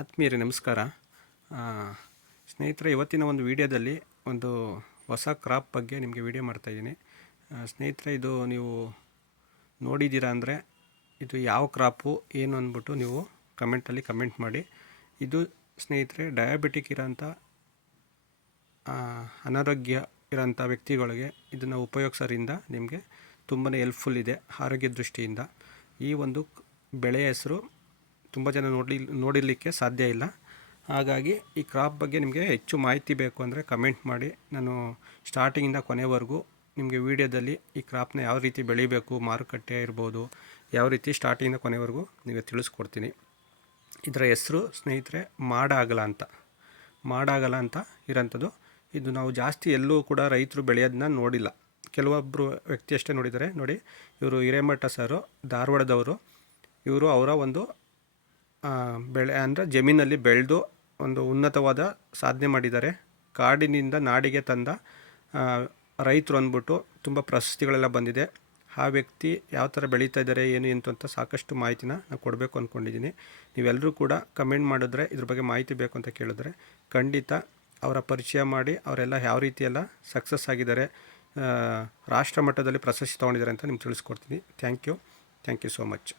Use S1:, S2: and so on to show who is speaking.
S1: ಆತ್ಮೀಯರೇ, ನಮಸ್ಕಾರ. ಸ್ನೇಹಿತರೆ, ಇವತ್ತಿನ ಒಂದು ವಿಡಿಯೋದಲ್ಲಿ ಒಂದು ಹೊಸ ಕ್ರಾಪ್ ಬಗ್ಗೆ ನಿಮಗೆ ವಿಡಿಯೋ ಮಾಡ್ತಾಯಿದ್ದೀನಿ ಸ್ನೇಹಿತರೆ, ಇದು ನೀವು ನೋಡಿದ್ದೀರಾ ಅಂದರೆ ಇದು ಯಾವ ಕ್ರಾಪು, ಏನು ಅಂದ್ಬಿಟ್ಟು ನೀವು ಕಮೆಂಟಲ್ಲಿ ಕಮೆಂಟ್ ಮಾಡಿ. ಇದು ಸ್ನೇಹಿತರೆ ಡಯಾಬಿಟಿಕ್ ಇರೋಂಥ ಅನಾರೋಗ್ಯ ಇರೋಂಥ ವ್ಯಕ್ತಿಗಳಿಗೆ ಇದನ್ನು ಉಪಯೋಗಿಸೋದ್ರಿಂದ ನಿಮಗೆ ತುಂಬಾ ಹೆಲ್ಪ್ಫುಲ್ ಇದೆ ಆರೋಗ್ಯ ದೃಷ್ಟಿಯಿಂದ. ಈ ಒಂದು ಬೆಳೆ ಹೆಸರು ತುಂಬ ಜನ ನೋಡಿ ನೋಡಿರಲಿಕ್ಕೆ ಸಾಧ್ಯ ಇಲ್ಲ. ಹಾಗಾಗಿ ಈ ಕ್ರಾಪ್ ಬಗ್ಗೆ ನಿಮಗೆ ಹೆಚ್ಚು ಮಾಹಿತಿ ಬೇಕು ಅಂದರೆ ಕಮೆಂಟ್ ಮಾಡಿ. ನಾನು ಸ್ಟಾರ್ಟಿಂಗಿಂದ ಕೊನೆವರೆಗೂ ನಿಮಗೆ ವಿಡಿಯೋದಲ್ಲಿ ಈ ಕ್ರಾಪ್ನ ಯಾವ ರೀತಿ ಬೆಳಿಬೇಕು, ಮಾರುಕಟ್ಟೆ ಇರ್ಬೋದು, ಯಾವ ರೀತಿ ಸ್ಟಾರ್ಟಿಂಗಿಂದ ಕೊನೆವರೆಗೂ ನಿಮಗೆ ತಿಳಿಸ್ಕೊಡ್ತೀನಿ. ಇದರ ಹೆಸರು ಸ್ನೇಹಿತರೆ ಮಾಡಾಗಲ ಅಂತ. ಮಾಡಾಗಲ್ಲ ಅಂತ ಇರೋಂಥದ್ದು. ಇದು ನಾವು ಜಾಸ್ತಿ ಎಲ್ಲೂ ಕೂಡ ರೈತರು ಬೆಳೆಯೋದನ್ನ ನೋಡಿಲ್ಲ. ಕೆಲವೊಬ್ಬರು ವ್ಯಕ್ತಿ ಅಷ್ಟೇ ನೋಡಿದ್ದಾರೆ. ನೋಡಿ, ಇವರು ಹಿರೇಮಠ ಸರು, ಧಾರವಾಡದವರು. ಇವರು ಅವರ ಒಂದು ಬೆಳೆ ಅಂದರೆ ಜಮೀನಲ್ಲಿ ಬೆಳೆದು ಒಂದು ಉನ್ನತವಾದ ಸಾಧನೆ ಮಾಡಿದ್ದಾರೆ. ಕಾಡಿನಿಂದ ನಾಡಿಗೆ ತಂದ ರೈತರು ಅಂದ್ಬಿಟ್ಟು ತುಂಬ ಪ್ರಶಸ್ತಿಗಳೆಲ್ಲ ಬಂದಿದೆ. ಆ ವ್ಯಕ್ತಿ ಯಾವ ಥರ ಬೆಳೀತಾ ಇದ್ದಾರೆ, ಏನು ಎಂತ ಅಂತ ಸಾಕಷ್ಟು ಮಾಹಿತಿನ ನಾನು ಕೊಡಬೇಕು ಅಂದ್ಕೊಂಡಿದ್ದೀನಿ ನೀವೆಲ್ಲರೂ ಕೂಡ ಕಮೆಂಟ್ ಮಾಡಿದ್ರೆ ಇದ್ರ ಬಗ್ಗೆ ಮಾಹಿತಿ ಬೇಕು ಅಂತ ಕೇಳಿದ್ರೆ ಖಂಡಿತ ಅವರ ಪರಿಚಯ ಮಾಡಿ, ಅವರೆಲ್ಲ ಯಾವ ರೀತಿಯೆಲ್ಲ ಸಕ್ಸಸ್ ಆಗಿದ್ದಾರೆ ರಾಷ್ಟ್ರ ಮಟ್ಟದಲ್ಲಿ ಪ್ರಶಸ್ತಿ ತೊಗೊಂಡಿದ್ದಾರೆ ಅಂತ ನಿಮ್ಗೆ ತಿಳಿಸ್ಕೊಡ್ತೀನಿ. Thank you. Thank you so much.